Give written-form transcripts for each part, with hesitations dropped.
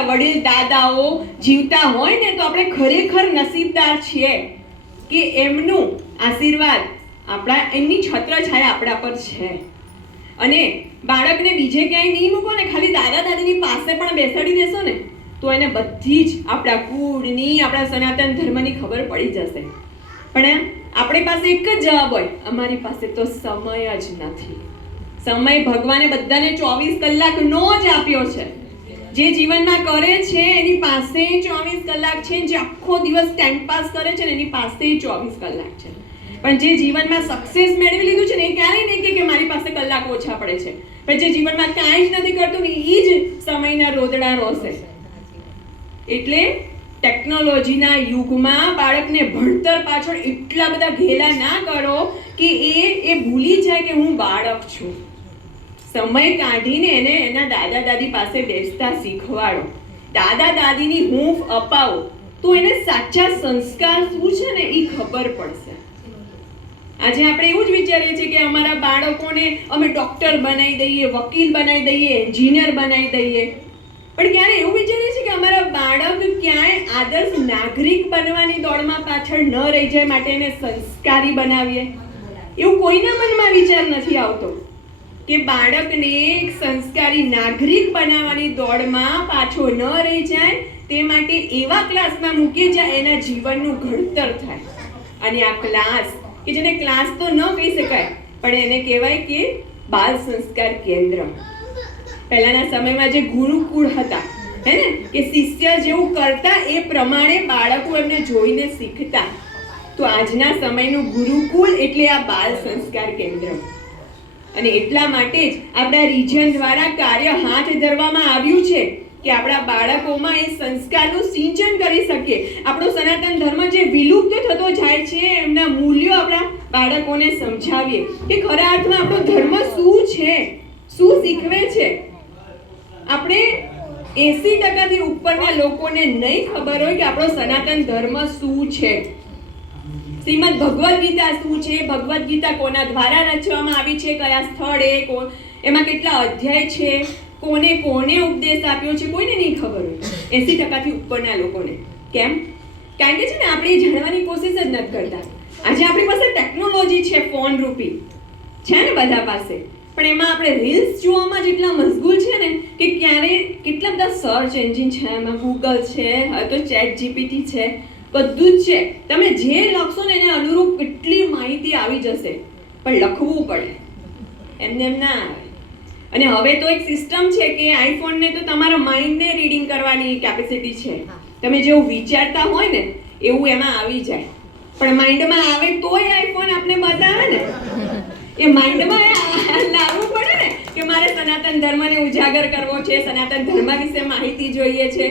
આપણા વડીલ દાદાઓ જીવતા હોય ને તો આપણે ખરેખર નસીબદાર છીએ કે એમનું આશીર્વાદ એમની છત્રછાયા આપણા પર છે. અને બાળકને બીજે ક્યાંય નહીં મૂકો ને, ખાલી દાદા દાદીની પાસે પણ બેસાડી દેશો ને તો એને બધી જ આપણા કુળની, આપણા સનાતન ધર્મની ખબર પડી જશે. પણ આપણી પાસે એક જ જવાબ હોય, અમારી પાસે તો સમય જ નથી. સમય ભગવાને બધાને 24 કલાકનો જ આપ્યો છે. જે જીવનમાં કરે છે એની પાસે 24 કલાક છે. જે આખો દિવસ ટાઈમ પાસ કરે છે ને એની પાસે 24 કલાક છે. પણ જે જીવનમાં સક્સેસ મેળવી લીધું છે ને એ ક્યારેય નહીં કે મારી પાસે કલાક ઓછા પડે છે. પણ જે જીવનમાં કાંઈ જ નથી કરતું ને એ જ સમયના રોદડા રોશે. એટલે ટેકનોલોજીના યુગમાં બાળકને ભણતર પાછળ એટલા બધા ઘેલા ના કરો કે એ ભૂલી જાય કે હું બાળક છું. સમય કાઢીને એને એના દાદા દાદી પાસે બેસતા શીખવાડો, દાદા દાદીની હૂંફ અપાવો, તો એને સાચા સંસ્કાર શું છે ને એ ખબર પડશે. આજે આપણે એવું જ વિચારીએ છીએ કે અમારા બાળકોને અમે ડોક્ટર બનાવી દઈએ, વકીલ બનાવી દઈએ, એન્જિનિયર બનાવી દઈએ, પણ ક્યારે એવું વિચારીએ છીએ કે અમારા બાળક ક્યાંય આદર્શ નાગરિક બનવાની દોડમાં પાછળ ન રહી જાય માટે એને સંસ્કારી બનાવીએ? એવું કોઈના મનમાં વિચાર નથી આવતો કે બાળકને એક સંસ્કારી નાગરિક બનાવવાની દોડમાં પાછો ન રહી જાય તે માટે એવા ક્લાસમાં મૂકીએ જ્યાં એના જીવનનું ઘડતર થાય. અને આ ક્લાસ કે જેને ક્લાસ તો ન કહી શકાય પણ એને કહેવાય કે બાલ સંસ્કાર કેન્દ્ર. પહેલાના સમયમાં જે ગુરુકુળ હતા, હે ને, કે શિષ્ય જેવું કરતા એ પ્રમાણે બાળકો એમને જોઈને શીખતા. તો આજના સમયનું ગુરુકુળ એટલે આ બાલ સંસ્કાર કેન્દ્ર. અને એટલા માટે જ આપણા રિજન દ્વારા કાર્ય હાથ ધરવામાં આવ્યું છે કે આપણા બાળકોમાં એ સંસ્કારનું સિંચન કરી શકીએ. આપણો સનાતન ધર્મ જે વિલુપ્ત થતો જાય છે એમના મૂલ્યો આપણા બાળકોને સમજાવીએ કે ખરા અર્થમાં આપણો ધર્મ શું છે, શું શીખવે છે. આપણે 80% ઉપરના લોકોને નહીં ખબર હોય કે આપણો સનાતન ધર્મ શું છે. શ્રીમદ ભગવદ્ ગીતા શું છે, ભગવદ્ ગીતા કોના દ્વારા રચવામાં આવી છે, કયા સ્થળે, એમાં કેટલા અધ્યાય છે, કોને ઉપદેશ આપ્યો છે, કોઈને નહીં ખબર હોય 80% ઉપરના લોકોને. કેમ? કારણ કે છે ને આપણે જાણવાની કોશિશ જ નથી કરતા. આજે આપણી પાસે ટેકનોલોજી છે, ફોન રૂપી છે ને બધા પાસે, પણ એમાં આપણે રીલ્સ જોવામાં જેટલા મશગુલ છે ને કે ક્યારે કેટલા બધા સર્ચ એન્જિન છે, એમાં ગૂગલ છે, હવે તો ચેટ જીપીટી છે, બધું જ છે. તમે જે લખશો ને એને અનુરૂપ કેટલી માહિતી આવી જશે, પણ લખવું પડે, એમને એમ ના આવે. અને હવે તો એક સિસ્ટમ છે કે આઈફોનને તો તમારા માઇન્ડને રીડિંગ કરવાની કેપેસિટી છે. તમે જેવું વિચારતા હોય ને એવું એમાં આવી જાય, પણ માઇન્ડમાં આવે તોય આઈફોન આપને બતાવે ને. એ માઇન્ડમાં લાવવું પડે ને કે મારે સનાતન ધર્મને ઉજાગર કરવો છે, સનાતન ધર્મ વિશે માહિતી જોઈએ છે,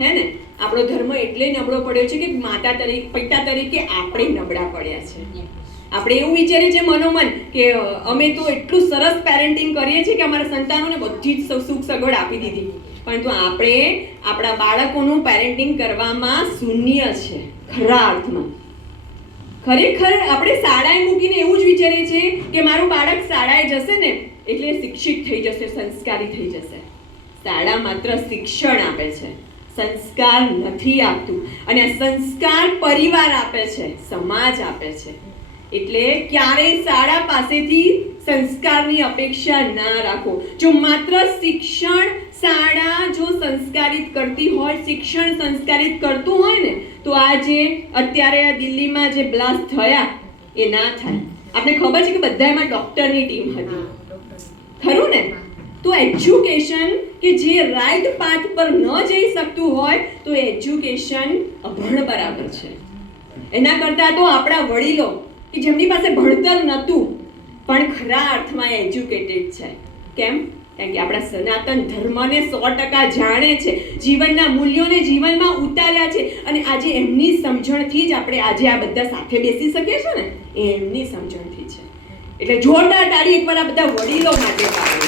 હે ને. આપણો ધર્મ એટલે નબળો પડ્યો છે કે માતા તરીકે, પિતા તરીકે આપણે નબળા પડ્યા છે. આપણે એવું વિચારીએ છીએ મનોમન કે અમે તો એટલું સરસ પેરેન્ટિંગ કરીએ છીએ કે અમારા સંતાનોને બધી જ સુખ સગવડ આપી દીધી, પરંતુ આપણે આપણા બાળકોનું પેરેન્ટિંગ કરવામાં શૂન્ય છે ખરા અર્થમાં. ખરેખર આપણે શાળાએ મૂકીને એવું જ વિચારીએ છીએ કે મારું બાળક શાળાએ જશે ને એટલે શિક્ષિત થઈ જશે, સંસ્કારી થઈ જશે. શાળા માત્ર શિક્ષણ આપે છે, સંસ્કાર નથી આપતું. અને સંસ્કાર પરિવાર આપે છે, સમાજ આપે છે. એટલે ક્યારેય શાળા પાસેથી સંસ્કારની અપેક્ષા ના રાખો. જો માત્ર શિક્ષણ શાળા જો સંસ્કારિત કરતી હોય, શિક્ષણ સંસ્કારિત કરતું હોય ને તો આજે અત્યારે દિલ્હીમાં જે બ્લાસ્ટ થયા એ ના થાય. આપણે ખબર છે કે બધામાં ડોક્ટરની ટીમ હતી, ખરું ને? તો એજ્યુકેશન કે જે રાઈટ પાથ પર ન જઈ શકતું હોય તો એજ્યુકેશન અભણ બરાબર છે. એના કરતાં તો આપણા વડીલો કે જેમની પાસે ભણતર નહોતું પણ ખરા અર્થમાં એજ્યુકેટેડ છે. કેમ? કારણ કે આપણા સનાતન ધર્મને 100% જાણે છે, જીવનના મૂલ્યોને જીવનમાં ઉતાર્યા છે. અને આજે એમની સમજણથી જ આપણે આજે આ બધા સાથે બેસી શકીએ છીએ ને, એ એમની સમજણથી છે. એટલે જોરદાર તાળી એકવાર આ બધા વડીલો માટે પાડો.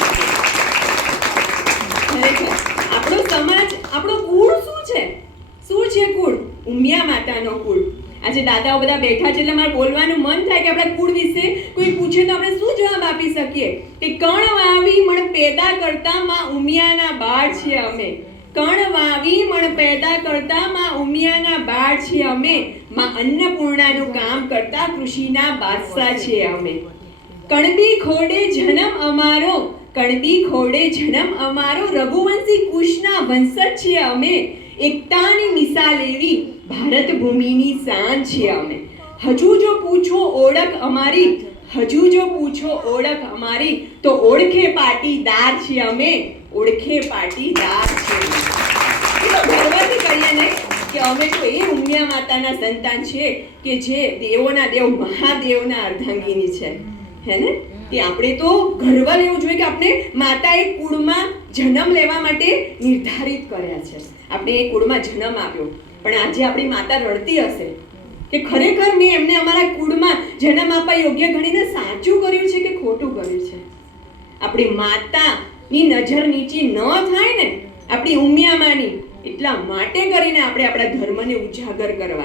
ખરેખર આપણો સમાજ, આપણો કુળ શું છે? શું છે કુળ? ઉમિયા માતાનો કુળ. આજે દાદાઓ બધા બેઠા છે એટલે મારે બોલવાનું મન થાય કે આપણા કુળ વિશે કોઈ પૂછે તો આપણે શું જવાબ આપી શકીએ કે કણ વાવી મણ પેદા કરતા માં ઉમિયાના બાળ છે અમે. કણ વાવી મણ પેદા કરતા માં ઉમિયાના બાળ છીએ અમે, માં અન્નપૂર્ણાનું કામ કરતા કૃષિના બાદશાહ છીએ અમે. કણબી ખોડે જન્મ અમારો, કણબી ખોડે જન્મ અમારો, રઘુવંશી કુશના વંશજ છીએ અમે. એકતાની મિસાલ એવી ભારત ભૂમિની શાન છીએ અમે. હજુ જો પૂછો ઓળખ અમારી, હજુ જો પૂછો ઓળખ અમારી, તો ઓળખે પાટીદાર છીએ અમે, ઓળખે પાટીદાર છીએ. એ તો ગર્વથી કહીએ ને કે અમે તો એ ઉમિયા માતાના સંતાન છીએ કે જે દેવોના દેવ મહાદેવના અર્ધાંગીની છે. હે ને? કે આપણે તો ગર્વ લેવું જોઈએ કે આપણે માતાએ કુળમાં જન્મ લેવા માટે નિર્ધારિત કર્યા છે. આપણે એ કુળમાં જન્મ આપ્યો, પણ આજે આપણી માતા રડતી હશે કે ખરેખર મેં એમને અમારા કુળમાં જન્મ આપવા યોગ્ય ગણીને સાચું કર્યું છે કે ખોટું કર્યું છે. આપણી માતાની નજર નીચી ન થાય ને, આપણી ઉમિયામાની, એટલા માટે કરીને આપણે આપણા ધર્મને ઉજાગર કરવા